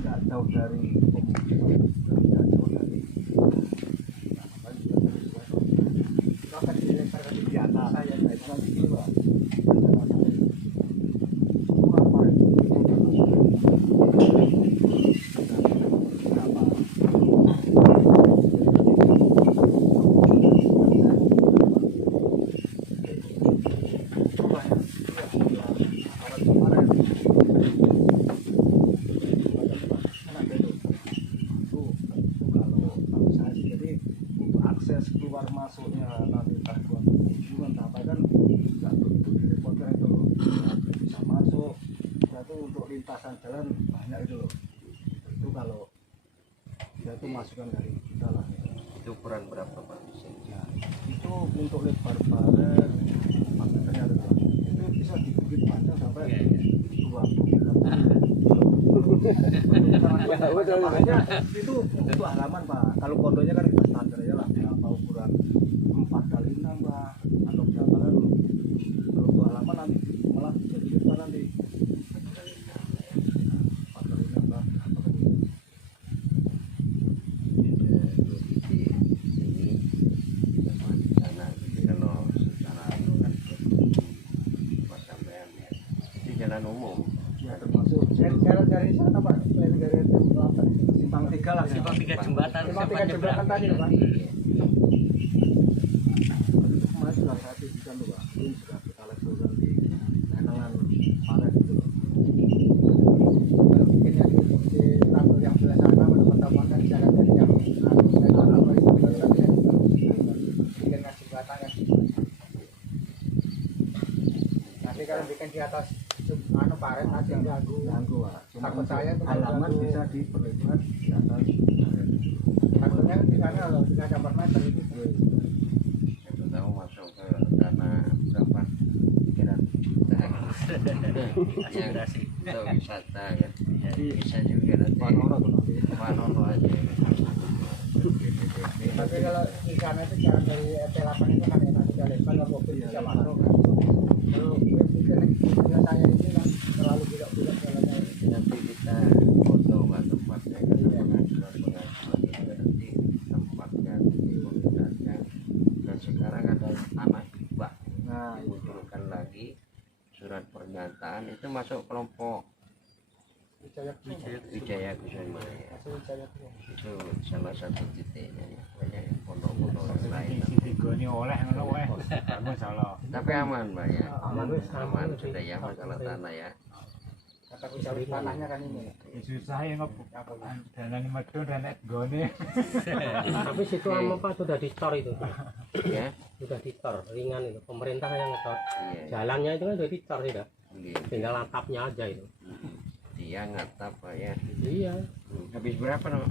nggak jauh dari pemukiman, nggak jauh dari akan dilemparkan di atas saya itu nanti keluar. Akses keluar masuknya nanti buat kunjungan sampai kan nggak begitu direpotkan itu loh, bisa masuk itu untuk lintasan jalan banyak itu loh. Itu kalau ya itu masukan dari kita lah. Itu ukuran berapa Pak? Ya, itu untuk lebar baret makanya itu bisa dibikin panjang sampai 20 meter. Makanya itu untuk halaman Pak. Kalau kondonya kan kita standar ya lah, berapa ukuran 4x6 Pak, atau berapa kan. Kalau untuk halaman nanti malah jadi kita nanti 4x6 Pak. Jalan umum Ya termasuk jalan dari sana Pak, dari simpang 3 lah. Simpang 3 jembatan, Simpang 3 jembatan tadi Pak. Itu kemarin sudah saya tunjukkan tuh Pak, ini sudah kita levelkan di kenangan paret gitu loh. Mungkin yang di tanggul yang sebelah sana menemukan jalan dari yang bikin jembatan yang nanti kalau bikin di atas paret nanti yang ganggu Pak. Takut saya itu halaman bisa diperlebar di atas paret. Takutnya di sana kalau 3 meter itu saya tahu masuk ke dana berapa pikiran yang wisata kan bisa juga nanti Panono aja. Tapi kalau di sana itu jalan dari RT8 itu kan enak juga lebar, kalau mobil bisa masuk kan. Kalau bikin saya ini kan terlalu belok-belok jalannya. Nanti kita foto Pak tempatnya karena pengajuan juga nanti tempatnya dikoordinasikan. Dan sekarang ada tanah hibah. Nah, Dimunculkan lagi surat pernyataan itu masuk kelompok Wijaya Kusuma ya. Itu salah satu titiknya ya. Banyak pondok-pondok yang lain. Tapi aman Pak ya. Aman sudah ya masalah tanah ya. kata wisata tanahnya kan ini. Susah ya dan medun dan gone. Tapi situ ama Pak sudah dicor itu. Ya. Sudah dicor, ringan itu. Pemerintah yang ngecor. Iya. Jalannya itu kan sudah dicor tidak. Iya. Tinggal atapnya aja itu. Dia ngatap Pak ya. Iya. Habis berapa no?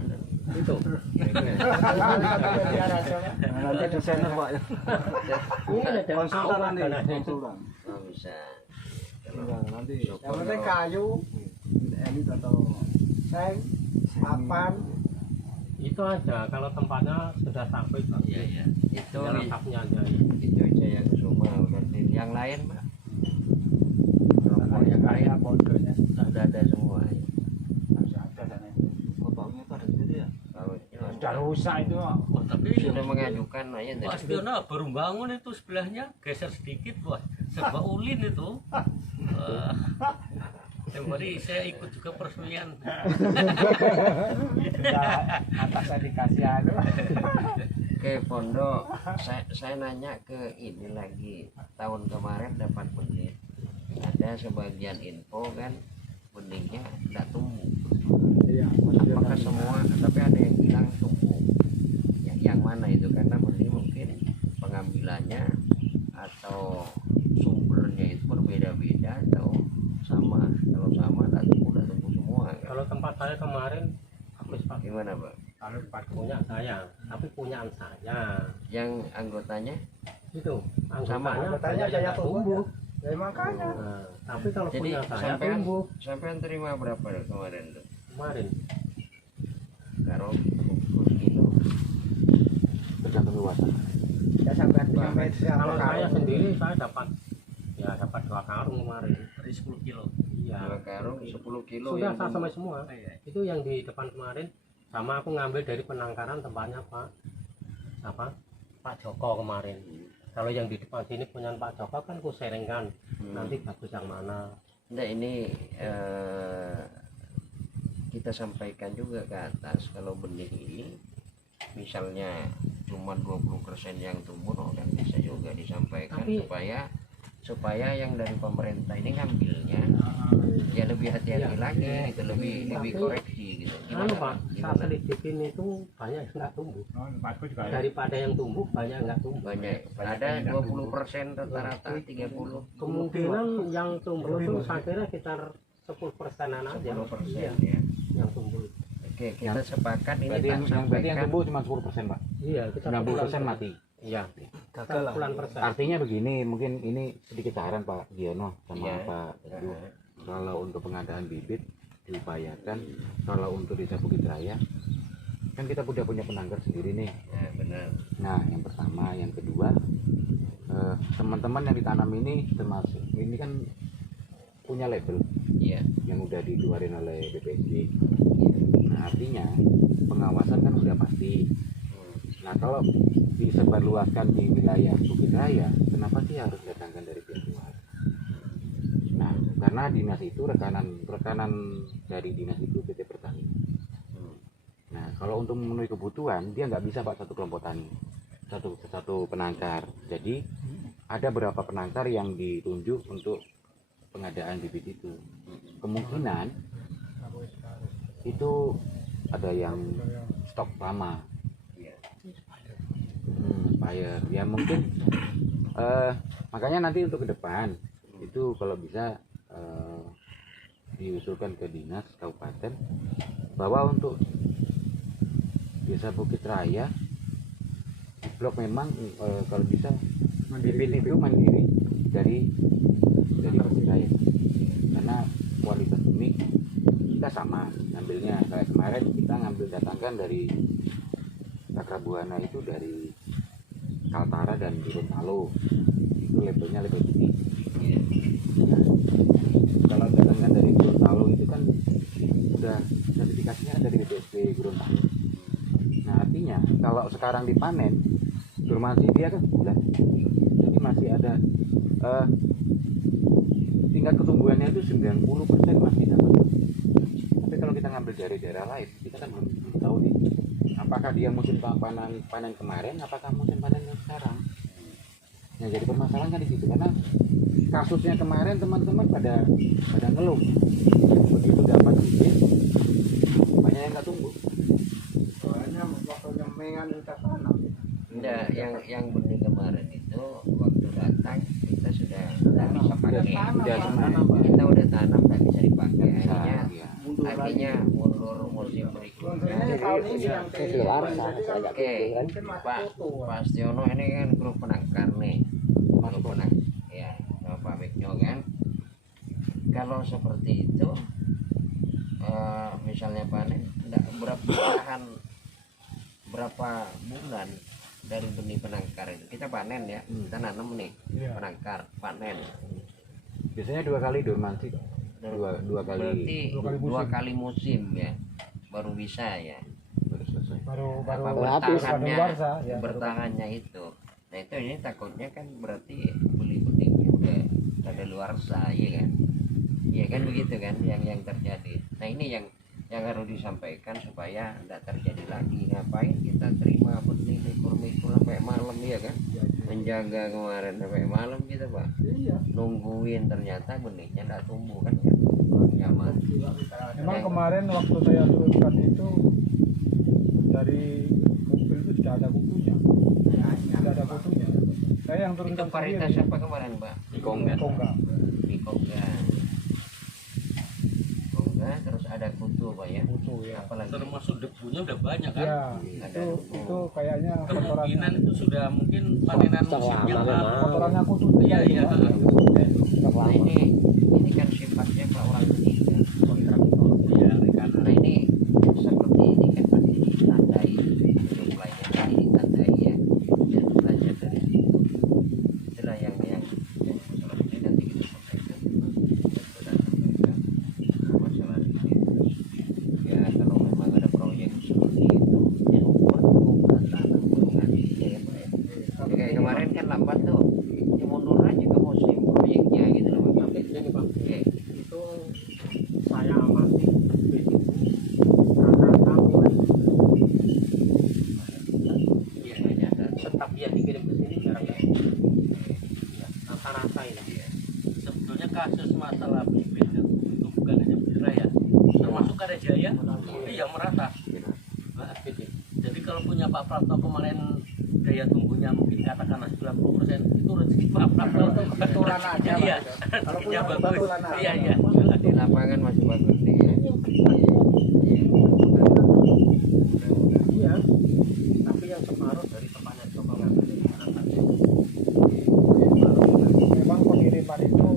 Itu. Nanti desainer Pak. Ini ada Konsultan nanti, konsultan. Oh, bisa. Enggak, nanti yang penting kayu, elit atau seng, papan. Itu aja kalau tempatnya sudah sampai Pak. Iya iya. Itu Tinggal atapnya aja. itu Wijaya Kusuma berarti yang lain Pak. Kelompok yang lain Pondonya sudah ada semua. Ya. masih ada sana. Fotonya itu ada di situ ya. Kalau Sudah rusak itu. Oh, tapi sudah mengajukan aja Pak Astiono baru bangun itu sebelahnya geser sedikit Bos. Serba ulin itu. Kemarin saya ikut juga peresmian. Atas saya dikasih anu. Oke pondok, saya nanya ke ini lagi. Tahun kemarin dapat benih. Ada sebagian info kan benihnya tidak tumbuh. Iya, Apakah semua? Tapi ada yang bilang tumbuh. Yang mana itu? Karena benih mungkin pengambilannya atau sumbernya itu berbeda-beda atau sama. Kalau sama tak tumbuh semua. Kan? Kalau tempat saya kemarin habis Pak. Gimana Pak? Kalau Pak Punya saya, tapi punyaan saya. Yang anggotanya Itu Sama, anggotanya aja yang tumbuh. Ya makanya. Nah, tapi kalau jadi punya saya tumbuh sampean terima berapa tuh kemarin tuh? kemarin. Karo bungkus kilo. Tergantung luasan. Ya sampai Kalau saya sendiri saya dapat 2 karung kemarin. Dari 10 kilo. Ya, 2 karung 10 kilo sudah yang saya tumbuh. sampai semua. Itu yang di depan kemarin, sama aku ngambil dari penangkaran tempatnya Pak Joko kemarin. Kalau yang di depan sini punya Pak Joko kan aku sharingkan. Nanti bagus yang mana. Nah, ini kita sampaikan juga ke atas kalau benih ini misalnya cuma 20% yang tumbuh, dan bisa juga disampaikan supaya yang dari pemerintah ini ngambilnya ya lebih hati-hati lagi gitu, lebih koreksi gitu. Anu Pak, saya selidikin itu banyak yang nggak tumbuh. Tempatku juga ada. Daripada yang tumbuh banyak yang nggak tumbuh. Banyak, ada 20% rata-rata 30. Kemungkinan yang tumbuh itu saya kira sekitar 10%-an aja. 10% Iya, ya. yang tumbuh. Oke, kita sepakat ini Berarti tak yang sampaikan. tumbuh cuma 10% Pak. Iya, kita 90% mati. Iya, gagal lah. puluhan persen. Artinya begini, mungkin ini sedikit saran Pak Giono sama Iya. Pak Teguh. Kalau untuk pengadaan bibit diupayakan, kalau untuk Desa Bukit Raya kan kita udah punya penangkar sendiri nih. Ya, benar. Nah, yang pertama, yang kedua, teman-teman yang ditanam ini termasuk ini kan punya label Iya. yang udah dikeluarin oleh BPSD. Nah, artinya pengawasan kan udah pasti. Nah, kalau disebarluaskan di wilayah Bukit Raya, kenapa sih harus datangkan dari pihak luar? Nah, karena dinas itu rekanan dari dinas itu PT Pertanian. Nah, kalau untuk memenuhi kebutuhan, dia nggak bisa Pak satu kelompok tani, satu penangkar. Jadi ada beberapa penangkar yang ditunjuk untuk pengadaan bibit itu. Kemungkinan itu ada yang stok lama. Buyer ya mungkin makanya nanti untuk ke depan itu kalau bisa diusulkan ke dinas kabupaten bahwa untuk Desa Bukit Raya blok memang kalau bisa bibit itu mandiri dari Bukit Raya karena kualitas bumi kita sama ngambilnya. Kayak kemarin kita ngambil datangkan dari Cakrabuana itu dari Kaltara dan Gorontalo, itu labelnya label putih. Nah, kalau datangkan dari Gorontalo itu kan udah sertifikasinya dari BPSD Gorontalo. Nah, artinya kalau sekarang dipanen durasi dia kan bulan, jadi masih ada tingkat ketumbuhannya itu 90% masih dapat. Tapi kalau kita ngambil dari daerah lain, kita kan belum tahu nih apakah dia musim panen kemarin, apakah musim panen yang sekarang. Nah, jadi permasalahan kan di situ karena kasusnya kemarin teman-teman pada ngeluh begitu dapat bibit banyak yang nggak tumbuh. Soalnya waktu nyemengan kita tanam. Enggak, yang benih kemarin itu waktu datang kita sudah nggak bisa pakai. Udah semua. Kita udah tanam nggak bisa dipakai. Nggak bisa, Akhirnya ya. artinya mundur musim berikutnya. Tahun ini yang Oke, Pak Stiono ini kan grup penangkar nih, grup penangkar, ya, sama Pak Miknyo kan. Kalau seperti itu, misalnya panen, enggak berapa bulan dari benih penangkar itu kita panen ya, kita nanam nih penangkar, panen. Biasanya 2 kali dormansi, dua kali. Berarti 2 kali musim ya, baru bisa ya. Baru selesai. Apa bertahannya itu. Nah itu ini takutnya kan berarti beli benihnya udah ada luarsa, ya kan? Iya kan begitu kan yang terjadi. Nah ini yang harus disampaikan supaya tidak terjadi lagi. Ngapain kita terima benih mikul sampai malam ya kan? Menjaga kemarin sampai malam gitu Pak. Iya. Nungguin ternyata benihnya tidak tumbuh kan ya. Nyaman. Memang kemarin waktu saya turunkan itu dari mobil itu sudah ada kutunya. Sudah ada kutunya. Saya yang Itu turunkan varietas sendiri. apa kemarin Pak? Kongga. Kongga. Di Kongga, terus ada kutu Pak ya. Kutu ya. Apalagi Termasuk debunya udah banyak kan. Ya, itu kayaknya Kemungkinan kotorannya. itu sudah mungkin panenan musim yang lalu. Kotorannya kutu. Iya iya. Nah ini kan sifatnya Pak orang ketiga kontraktor. Iya, rekan. Nah ini seperti ini kan tadi ditandai jumlahnya tadi ditandai ya, dan belajar dari situ. Itulah yang masalah ini nanti kita sampaikan. Jaya, iya merata. Nah, jadi kalau punya Pak Prapto kemarin daya tumbuhnya mungkin katakanlah 90%, itu rezeki Pak Prapto. Kebetulan aja, Iya, Pak. Kalau rezekinya punya bagus. kebetulan aja. Iya, iya. Di lapangan masih bagus nih ya. Iya, tapi yang separuh dari tempatnya coba ngambil dari masyarakat. Memang pengiriman itu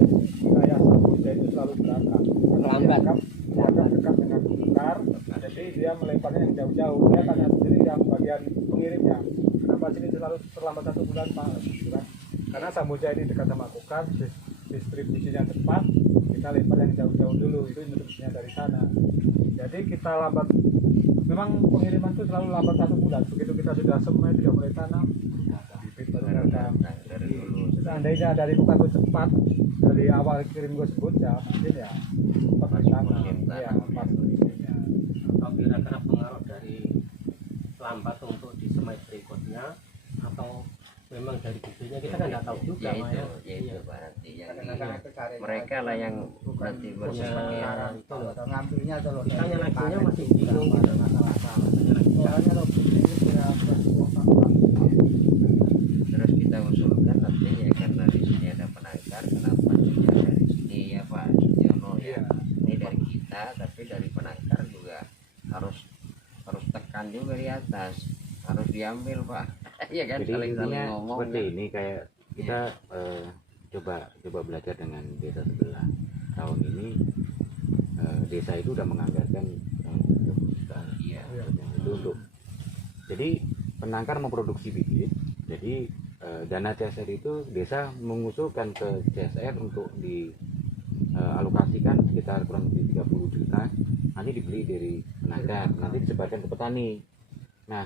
wilayah Samudra itu selalu berangkat. Lambat. Dianggap dekat dengan Bukar, jadi dia melemparnya yang jauh-jauh. Dia tanya sendiri yang bagian pengirimnya, kenapa sini selalu terlambat 1 bulan Pak? Gitu kan. Karena Samudra ini dekat sama Bukar, distribusinya cepat, kita lempar yang jauh-jauh dulu, itu instruksinya dari sana. Jadi kita lambat, memang pengiriman itu selalu lambat 1 bulan. Begitu kita sudah semai, sudah mulai tanam, bibit baru datang. Dari dulu. Seandainya dari Bukar itu cepat, dari awal kirim gue sebut ya, mungkin ya cepat tanam. Ya, pas musimnya. Atau kira-kira pengaruh dari lambat untuk disemai berikutnya, atau memang dari bibitnya kita kan nggak tahu juga, Ya Mak, itu, ya. ya itu berarti yang Kadang-kadang itu cari mereka lah yang berarti Punya bersepakat. itu loh. ngambilnya tuh loh. Kita nyeleksinya Panen masih juga bingung. ada masalah. Soalnya lo ini punya berkuasa. Terus kita usulkan nanti ya karena di sini ada penangkar, kenapa juga dari sini ya Pak Sudiono ya. Ini dari kita, tapi dari penangkar juga harus tekan juga di atas, harus diambil Pak. Iya kan, Jadi saling intinya ngomong. seperti Kan? ini, kayak kita coba belajar dengan desa sebelah. Tahun ini desa itu udah menganggarkan Iya. itu untuk, jadi penangkar memproduksi bibit. Jadi dana CSR itu desa mengusulkan ke CSR untuk dialokasikan sekitar kurang lebih 30 juta, nanti dibeli dari penangkar, nanti disebarkan ke petani. Nah,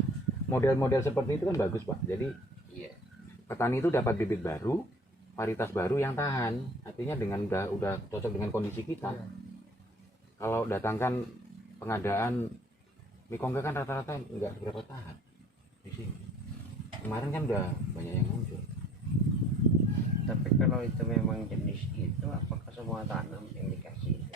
model-model seperti itu kan bagus Pak. Jadi Iya. petani itu dapat bibit baru, varietas baru yang tahan. Artinya dengan udah cocok dengan kondisi kita. Kalau datangkan pengadaan Mikongga kan rata-rata nggak berapa tahan di sini. Kemarin kan udah banyak yang muncul. Tapi kalau itu memang jenis itu, apakah semua tanam yang dikasih itu?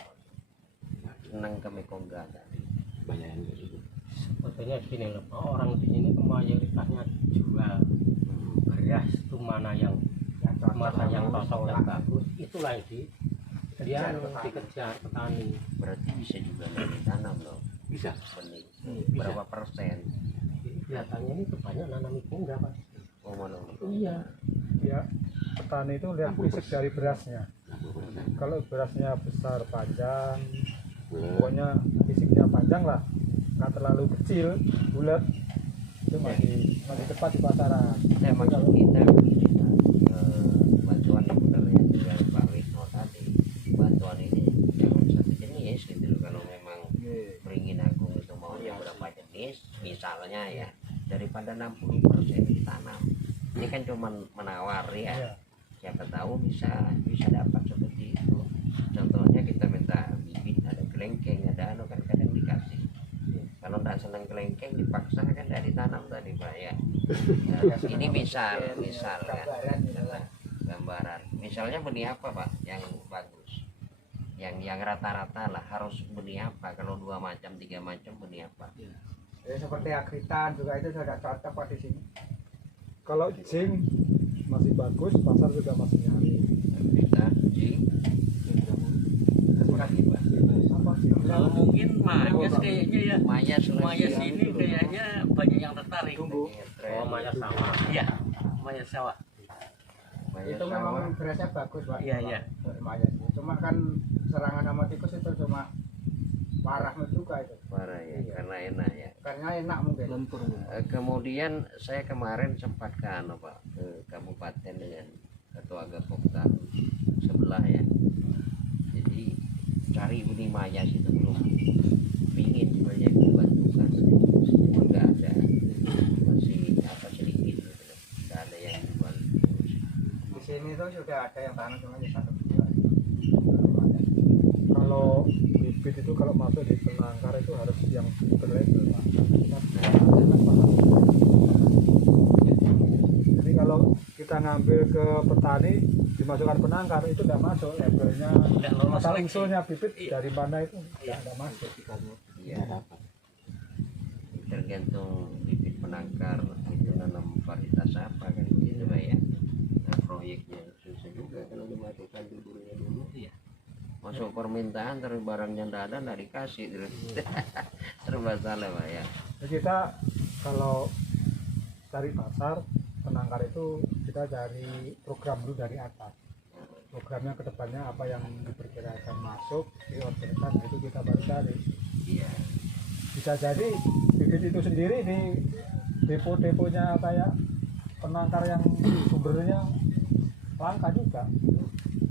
Senang ke Mekongga tadi. Banyak yang kayak gitu. Sebetulnya gini loh, Pak, orang di sini mayoritasnya jual beras itu mana yang cocok dan bagus, itulah yang dikejar petani. Berarti bisa juga dari tanam loh. Bisa. Benih. Bisa. Berapa persen? Biasanya ini kebanyakan nanam Mikongga, Pak. Oh mana? Iya. Ya, petani itu lihat fisik dari berasnya. 60%. Kalau berasnya besar panjang, Bulat. pokoknya fisiknya panjang lah, nggak terlalu kecil, bulat, itu masih cepat di pasaran. Saya maksud kita bantuan yang benar yang dari Pak Wisno tadi, bantuan ini jangan satu jenis gitu loh. Kalau memang beringin agung itu maunya berapa jenis, misalnya ya daripada 60% ditanam. Ini kan cuma menawar ya. Iya. Siapa tahu bisa dapat seperti itu. Contohnya kita minta bibit, ada kelengkeng, ada anu kan kadang dikasih. Kalau tidak senang kelengkeng dipaksa kan tidak ditanam tadi Pak ya. Nah, ini misal kan gambaran. Misalnya benih apa Pak yang bagus? Yang rata-rata lah harus benih apa? Kalau 2 macam 3 macam benih apa? Ya, seperti agritan juga itu sudah cocok Pak di sini. Kalau zinc masih bagus, pasar juga masih nyari. Kita jing lagi Pak. Kalau mungkin Mayas kayaknya ya, Mayas Mayas ini kayaknya banyak yang tertarik. Oh, Mayas sawah. Iya, Mayas sawah. Itu memang berasnya bagus Pak. Iya, iya. Mayas. Cuma kan serangan sama tikus itu cuma parah juga itu. parah ya karena enak ya. Karena enak mungkin. Kemudian saya kemarin sempat ke anu Pak, ke kabupaten dengan ketua Gapoktan sebelah ya. Jadi cari benih mayas itu belum pingin sebenarnya dibantukan, cuma nggak ada, masih apa sedikit gitu loh. Nggak ada yang jual. Di sini tuh sudah ada yang tanam cuma di 1 bulan. Kalau bibit itu kalau masuk di penangkar itu harus yang berlabel Pak. Jadi kalau kita ngambil ke petani dimasukkan penangkar itu tidak masuk labelnya. Nggak lolos Asal seleksi. usulnya bibit Iya. dari mana itu tidak masuk. Iya tergantung bibit penangkar itu nanam varietas apa kan begitu Pak ya. Nah proyeknya susah juga kalau dimasukkan dulunya dulu. Iya. Masuk permintaan terus barangnya nggak dikasih terus serba salah Pak ya. Jadi kita kalau cari pasar penangkar itu kita cari program dulu dari atas. Programnya kedepannya apa yang diperkirakan masuk di orderan itu kita baru cari. Iya. Bisa jadi bibit itu sendiri di depo-deponya kayak penangkar yang sumbernya langka juga.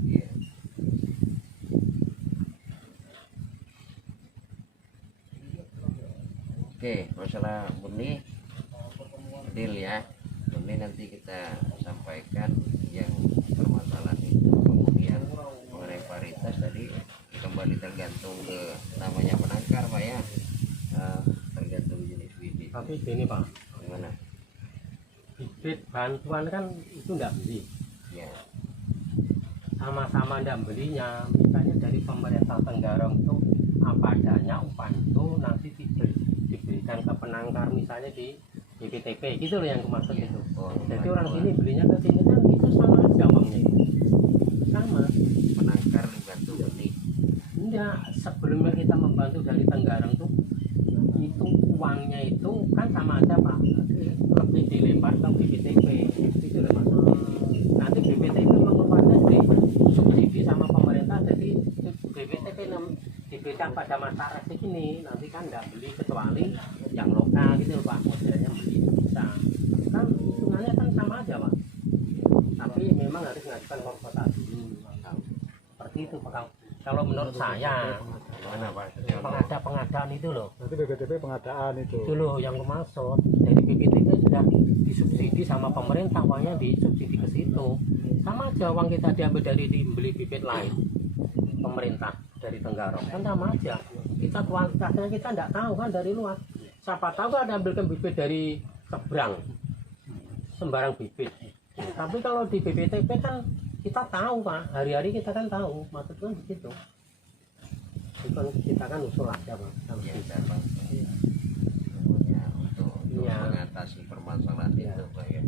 Iya. Oke, masalah murni deal ya. Murni nanti kita sampaikan yang permasalahan itu. Kemudian mengenai varietas tadi kembali tergantung ke namanya penangkar Pak ya. Tergantung jenis bibit. Tapi gini Pak, Gimana? bibit bantuan kan itu enggak beli, Ya. sama-sama enggak belinya. Misalnya dari pemerintah Tenggarong itu apa adanya upah itu nanti diberikan ke penangkar misalnya di BPTP gitu loh yang maksud itu. Oh, Jadi orang sini belinya ke sini kan itu sama aja uangnya itu. Sama. penangkar dibantu beli. Enggak, sebelumnya kita membantu dari Tenggarong tuh itu uangnya itu kan sama aja Pak, lebih dilempar ke BPTP itu loh Mas. Nanti BPTP mengeluarkan di subsidi sama pemerintah, jadi BPTP diberikan pada masyarakat sini, nanti kan nggak beli kecuali yang lokal gitu loh Pak, modelnya beli bisa kan hitungannya kan sama aja Pak, tapi memang harus mengajukan korporasi dulu seperti itu Pak. Kalau menurut saya Gimana Pak? pengadaan itu loh, Nanti BPTP pengadaan itu. loh yang dimaksud dari BPTP sudah disubsidi sama pemerintah, uangnya disubsidi ke situ, sama aja uang kita diambil dari dibeli bibit lain pemerintah dari Tenggarong kan sama aja, kita kualitasnya kita tidak tahu kan dari luar, siapa tahu kan ada ambilkan bibit dari seberang sembarang bibit, tapi kalau di BPTP kan kita tahu Pak, hari-hari kita kan tahu, maksudnya begitu. Bukan kita kan usul aja Pak, sama Ya, kita. Pak. Semuanya untuk Iya. mengatasi permasalahan Iya. itu Pak ya.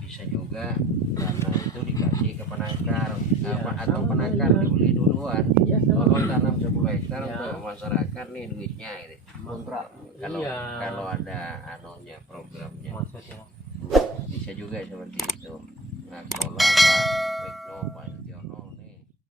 Bisa juga dana itu dikasih ke penangkar Iya, atau sama, penangkar iya. dibeli duluan. Ya, sama. Tolong tanam 10 hektar Iya. untuk masyarakat nih duitnya gitu. kontrak. Kalau Iya. kalau ada anunya programnya Maksudnya bisa juga seperti itu. Nah, kalau Pak Wigno Pak